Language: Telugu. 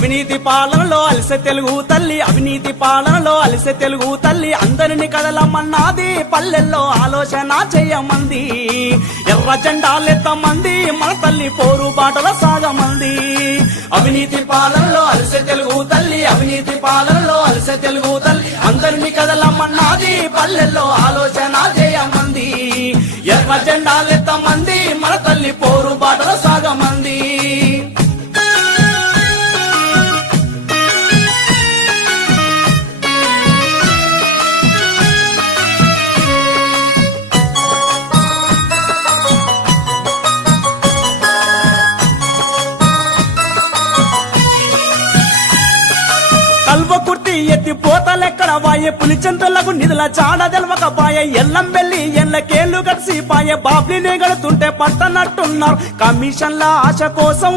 అవినీతి పాలనలో అలసె తెలుగు తల్లి, అవినీతి పాలనలో అలసె తెలుగు తల్లి, అందరిని కదలమన్నది పల్లెల్లో ఆలోచన చేయమంది, ఎర్ర జెండాలెత్తమంది మన తల్లి పోరు బాటల సాగమంది. అవినీతి పాలనలో అలసె తెలుగు తల్లి, అవినీతి పాలనలో అలసె తెలుగు తల్లి, అందరిని కదలమన్నది పల్లెల్లో ఆలోచన చేయమంది, ఎర్ర జెండాలెత్తమంది మన తల్లి పోరు బాటల సాగమంది. కల్వకుర్తి ఎత్తి పోతలెక్కడ వాయే, పులిచెంతలకు నిధుల చాడ తెలవక పాయే, ఎల్లం వెళ్ళి ఎల్లకేళ్లు కలిసి పాయే, బాబ్లీని గడుతుంటే పట్టనట్టున్నారు కమిషన్ల ఆశ కోసం